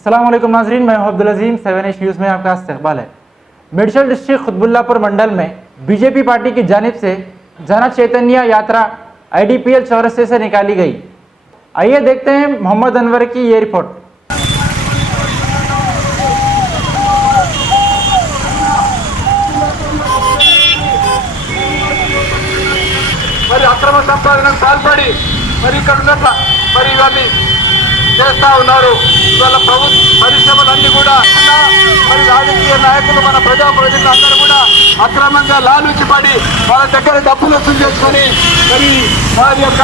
अस्सलाम वालेकुम नाज़रीन, मैं अब्दुल अजीम 7H न्यूज़ में आपका इस्तकबाल है। मेडशल डिस्ट्रिक्ट कुतुबुल्लापुर मंडल में बीजेपी पार्टी की जानिब से जन चैतन्य यात्रा IDPL चौरस्ते से निकाली गई। आइए देखते हैं मोहम्मद अनवर की ये रिपोर्ट। మరి అక్రమ సంపాదనకు పాల్పడి మరి ఇక్కడ మరి ఇవన్నీ చేస్తా ఉన్నారు. ఇవాళ ప్రభుత్వ పరిశ్రమలన్నీ కూడా మరి రాజకీయ నాయకులు మన ప్రజాప్రతినిధులు అందరూ కూడా అక్రమంగా లాలూచి పడి వాళ్ళ దగ్గర డబ్బులు వసూలు చేసుకొని మరి వారి యొక్క